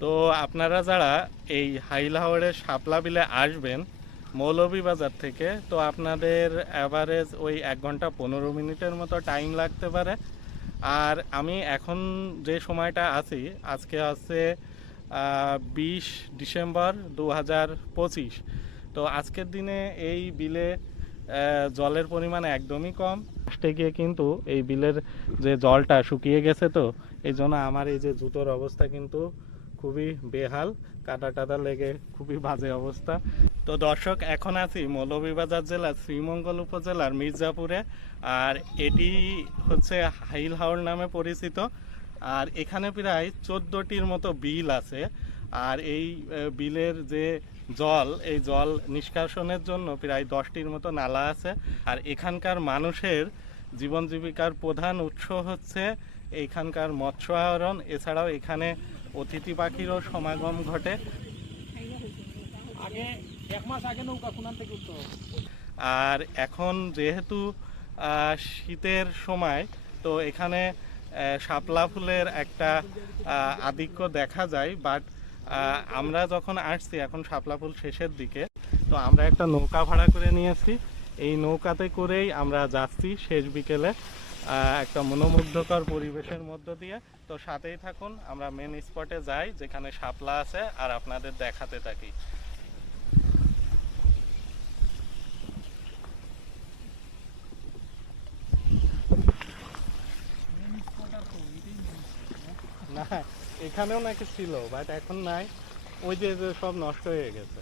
তো আপনারা যারা এই হাইলাহাওড়ের শাপলা বিলে আসবেন মৌলভীবাজার থেকে, তো আপনাদের অ্যাভারেজ ওই 1 ঘন্টা 15 মিনিটের মতো টাইম লাগতে পারে। আর আমি এখন যে সময়টা আছি, আজকে আছে 20 ডিসেম্বর 2025। তো আজকের দিনে এই বিলে জলের পরিমাণ একদমই কম। আসতে গিয়ে কিন্তু এই বিলের যে জলটা শুকিয়ে গেছে, তো এই জন্য আমার এই যে জুতোর অবস্থা কিন্তু খুবই বেহাল, কাদা টাদা লেগে খুবই বাজে অবস্থা। তো দর্শক, এখন আছি মৌলভীবাজার জেলার শ্রীমঙ্গল উপজেলার মির্জাপুরে। আর এটি হচ্ছে হাইলহাওর নামে পরিচিত। আর এখানে প্রায় 14টির মতো বিল আছে। আর এই বিলের যে জল, এই জল নিষ্কাশনের জন্য প্রায় 10টির মতো নালা আছে। আর এখানকার মানুষের জীবন জীবিকার প্রধান উৎস হচ্ছে এইখানকার মৎস্য আহরণ। এছাড়াও এখানে অতিথি পাখিরও সমাগম ঘটে। আর এখন যেহেতু শীতের সময়, তো এখানে শাপলা ফুলের একটা আধিক্য দেখা যায়। বাট আমরা যখন আসছি এখন শাপলা ফুল শেষের দিকে, তো আমরা একটা নৌকা ভাড়া করে নিয়েছি। এই নৌকাতে করেই আমরা যাচ্ছি শেষ বিকেলে একটা মনোমুগ্ধকর পরিবেশের মধ্য দিয়ে। তো সাথেই থাকুন, আমরা মেন স্পটে যাই যেখানে শাপলা আছে আর আপনাদের দেখাতে থাকি। না, এখানেও নাকি ছিল, বাট এখন নাই। ওই যে যে সব নষ্ট হয়ে গেছে।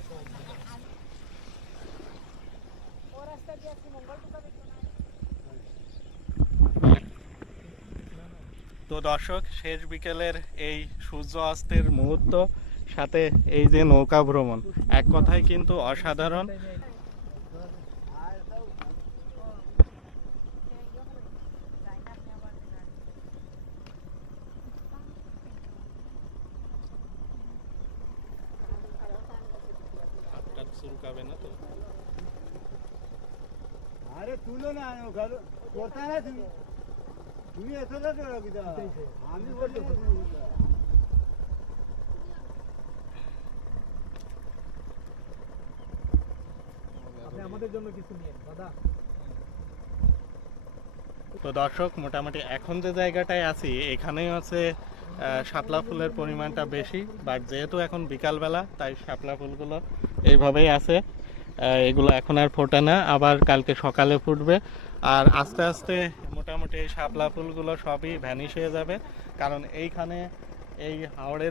তো দর্শক, শেষ বিকেলের এই সূর্য অস্তের মুহূর্ত, সাথে এই যে নৌকা ভ্রমণ, এক কথায় কিন্তু অসাধারণ। হাতটা চুলকাবে না তো? আরে তুলো না, কোথায় না তুমি, তুমি এত আমি বলতে আমাদের জন্য কিছু নিয়ে দাদা। তো দর্শক, মোটামুটি এখন যে জায়গাটায় আছি এখানেই আছে শাপলা ফুলের পরিমাণটা বেশি। বাট যেহেতু এখন বিকালবেলা, তাই শাপলা ফুলগুলো এইভাবেই আছে। এগুলো এখন আর ফোটে না, আবার কালকে সকালে ফুটবে। আর আস্তে আস্তে মোটামুটি এই শাপলা ফুলগুলো সবই ভ্যানিশ হয়ে যাবে, কারণ এইখানে এই হাওড়ের